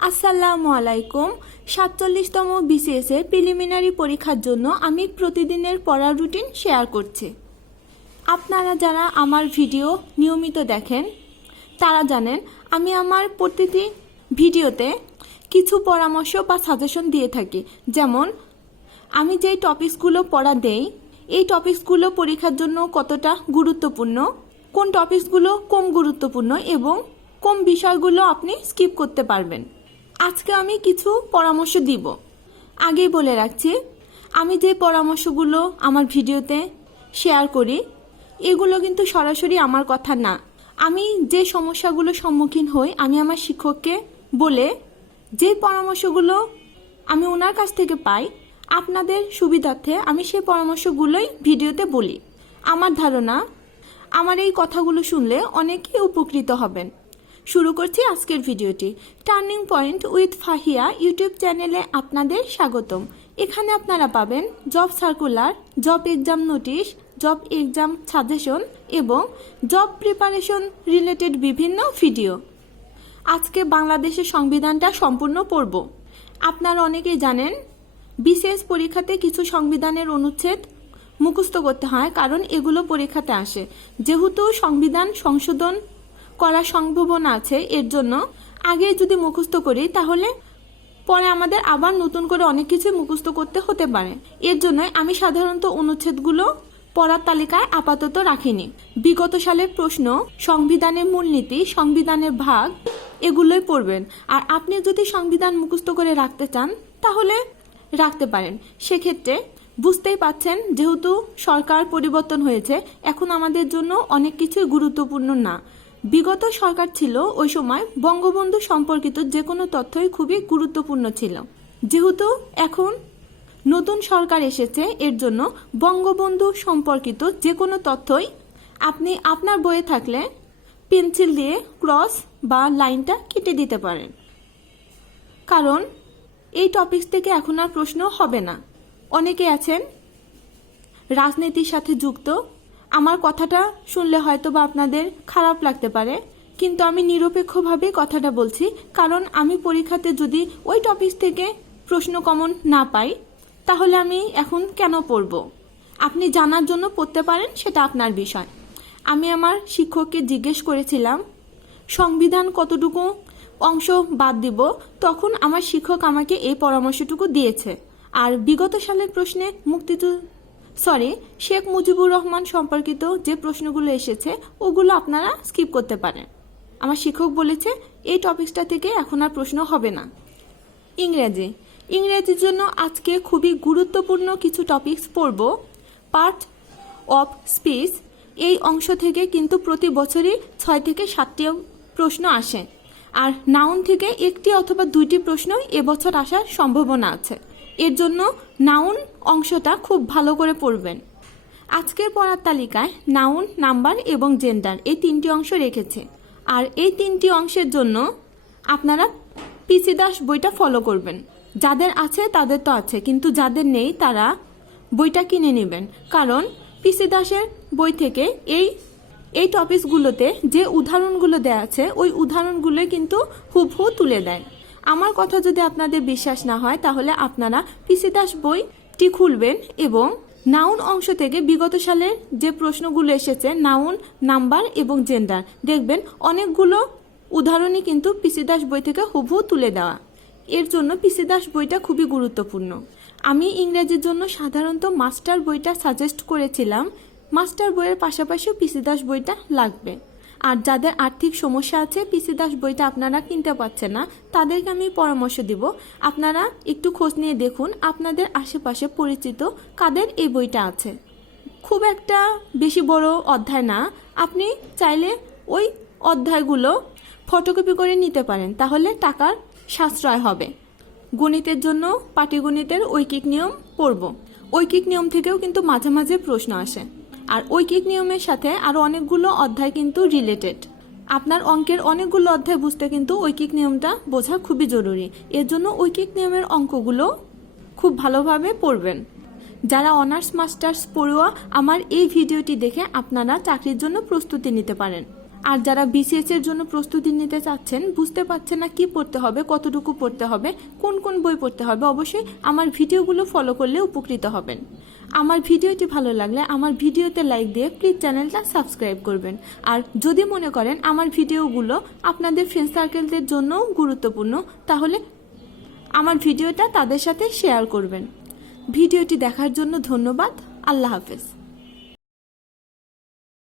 আসসালামু আলাইকুম। ৪৭তম বিসিএস এর প্রিলিমিনারি পরীক্ষার জন্য আমি প্রতিদিনের পড়ার রুটিন শেয়ার করছি। আপনারা যারা আমার ভিডিও নিয়মিত দেখেন তারা জানেন আমি আমার প্রতিটি ভিডিওতে কিছু পরামর্শ বা সাজেশন দিয়ে থাকি। যেমন আমি যেই টপিকসগুলো পড়া দেই এই টপিকসগুলো পরীক্ষার জন্য কতটা গুরুত্বপূর্ণ, কোন টপিকসগুলো কম গুরুত্বপূর্ণ এবং কোন বিষয়গুলো আপনি স্কিপ করতে পারবেন। আজকে আমি কিছু পরামর্শ দিব। আগেই বলে রাখছি, আমি যে পরামর্শগুলো আমার ভিডিওতে শেয়ার করি এগুলো কিন্তু সরাসরি আমার কথা না। আমি যে সমস্যাগুলো সম্মুখীন হই আমি আমার শিক্ষককে বলে যে পরামর্শগুলো আমি ওনার কাছ থেকে পাই আপনাদের সুবিধার্থে আমি সেই পরামর্শগুলোই ভিডিওতে বলি। আমার ধারণা আমার এই কথাগুলো শুনলে অনেকেই উপকৃত হবেন। শুরু করছি আজকের ভিডিওটি। Turning point with Fahia YouTube চ্যানেলে আপনাদের স্বাগতম। এখানে আপনারা পাবেন job circular, job exam notice, job exam suggestion এবং জব প্রিপারেশন রিলেটেড বিভিন্ন ভিডিও। আজকে বাংলাদেশের সংবিধানটা সম্পূর্ণ পড়ব। আপনারা অনেকেই জানেন বিসিএস পরীক্ষাতে কিছু সংবিধানের অনুচ্ছেদ মুখস্থ করতে হয়, কারণ এগুলো পরীক্ষাতে আসে। যেহেতু সংবিধান সংশোধন করার সম্ভাবনা আছে, এর জন্য আগে যদি মুখস্থ করি তাহলে পরে আমাদের আবার নতুন করে অনেক কিছু মুখস্থ করতে হতে পারে। এর জন্য আমি সাধারণত অনুচ্ছেদগুলো পড়ার তালিকায় আপাতত রাখিনি। বিগত সালের প্রশ্ন, সংবিধানের মূলনীতি, সংবিধানের ভাগ এগুলোই পড়বেন। আর আপনি যদি সংবিধান মুখস্থ করে রাখতে চান তাহলে রাখতে পারেন। সেক্ষেত্রে বুঝতেই পাচ্ছেন যেহেতু সরকার পরিবর্তন হয়েছে এখন আমাদের জন্য অনেক কিছুই গুরুত্বপূর্ণ না। বিগত সরকার ছিল ওই সময় বঙ্গবন্ধু সম্পর্কিত যে কোনো তথ্যই খুবই গুরুত্বপূর্ণ ছিল। যেহেতু এখন নতুন সরকার এসেছে এর জন্য বঙ্গবন্ধু সম্পর্কিত যে কোনো তথ্যই আপনি আপনার বইয়ে থাকলে পেন্সিল দিয়ে ক্রস বা লাইনটা কেটে দিতে পারেন, কারণ এই টপিকস থেকে এখন আর প্রশ্ন হবে না। অনেকে আছেন রাজনীতির সাথে যুক্ত, আমার কথাটা শুনলে হয়তো বা আপনাদের খারাপ লাগতে পারে, কিন্তু আমি নিরপেক্ষভাবে কথাটা বলছি। কারণ আমি পরীক্ষাতে যদি ওই টপিক থেকে প্রশ্ন কমন না পাই তাহলে আমি এখন কেন পড়ব? আপনি জানার জন্য পড়তে পারেন, সেটা আপনার বিষয়। আমি আমার শিক্ষককে জিজ্ঞেস করেছিলাম সংবিধান কতটুকু অংশ বাদ দিব, তখন আমার শিক্ষক আমাকে এই পরামর্শটুকু দিয়েছে। আর বিগত সালের প্রশ্নে শেখ মুজিবুর রহমান সম্পর্কিত যে প্রশ্নগুলো এসেছে ওগুলো আপনারা স্কিপ করতে পারেন। আমার শিক্ষক বলেছে এই টপিকসটা থেকে এখন আর প্রশ্ন হবে না। ইংরেজির জন্য আজকে খুবই গুরুত্বপূর্ণ কিছু টপিকস পড়ব। পার্ট অফ স্পিচ এই অংশ থেকে কিন্তু প্রতি বছরই 6 থেকে 7টি প্রশ্ন আসে, আর নাউন থেকে 1টি অথবা 2টি প্রশ্ন এবছর আসার সম্ভাবনা আছে। এর জন্য নাউন অংশটা খুব ভালো করে পড়বেন। আজকের পড়ার তালিকায় নাউন, নাম্বার এবং জেন্ডার এই 3টি অংশ রেখেছে। আর এই 3টি অংশের জন্য আপনারা পিসি দাস বইটা ফলো করবেন। যাদের আছে তাদের তো আছে, কিন্তু যাদের নেই তারা বইটা কিনে নেবেন, কারণ পিসি দাসের বই থেকে এই টপিকসগুলোতে যে উদাহরণগুলো দেওয়া আছে ওই উদাহরণগুলো কিন্তু হুবহু তুলে দেয়। আমার কথা যদি আপনাদের বিশ্বাস না হয় তাহলে আপনারা পিসি দাস বইটি খুলবেন এবং নাউন অংশ থেকে বিগত সালের যে প্রশ্নগুলো এসেছে নাউন, নাম্বার এবং জেন্ডার, দেখবেন অনেকগুলো উদাহরণই কিন্তু পিসি দাস বই থেকে হুবহু তুলে দেওয়া। এর জন্য পিসি দাস বইটা খুবই গুরুত্বপূর্ণ। আমি ইংরেজির জন্য সাধারণত মাস্টার বইটা সাজেস্ট করেছিলাম। মাস্টার বইয়ের পাশাপাশিও পিসি দাস বইটা লাগবে। আর যাদের আর্থিক সমস্যা আছে, পিসি দাস বইটা আপনারা কিনতে পারছেন না, তাদেরকে আমি পরামর্শ দিব আপনারা একটু খোঁজ নিয়ে দেখুন আপনাদের আশেপাশে পরিচিত কাদের এই বইটা আছে। খুব একটা বেশি বড় অধ্যায় না, আপনি চাইলে ওই অধ্যায়গুলো ফটোকপি করে নিতে পারেন, তাহলে টাকার সাশ্রয় হবে। গণিতের জন্য পাটিগণিতের ঐকিক নিয়ম পড়ব। ঐকিক নিয়ম থেকেও কিন্তু মাঝে মাঝে প্রশ্ন আসে, আর ঐকিক নিয়মের সাথে আরও অনেকগুলো অধ্যায় কিন্তু রিলেটেড। আপনার অঙ্কের অনেকগুলো অধ্যায় বুঝতে কিন্তু ঐকিক নিয়মটা বোঝা খুবই জরুরি। এর জন্য ঐকিক নিয়মের অঙ্কগুলো খুব ভালোভাবে পড়বেন। যারা অনার্স মাস্টার্স পড়ুয়া আমার এই ভিডিওটি দেখে আপনারা চাকরির জন্য প্রস্তুতি নিতে পারেন। আর যারা বিসিএস এর জন্য প্রস্তুতি নিতে চাচ্ছেন, বুঝতে পারছেন না কি পড়তে হবে, কতটুকু পড়তে হবে, কোন কোন বই পড়তে হবে, অবশ্যই আমার ভিডিওগুলো ফলো করলে উপকৃত হবেন। আমার ভিডিওটি ভালো লাগলে আমার ভিডিওতে লাইক দিয়ে প্লিজ চ্যানেলটা সাবস্ক্রাইব করবেন। আর যদি মনে করেন আমার ভিডিওগুলো আপনাদের ফ্রেন্ড সার্কেলদের জন্যও গুরুত্বপূর্ণ, তাহলে আমার ভিডিওটা তাদের সাথে শেয়ার করবেন। ভিডিওটি দেখার জন্য ধন্যবাদ। আল্লাহ হাফেজ।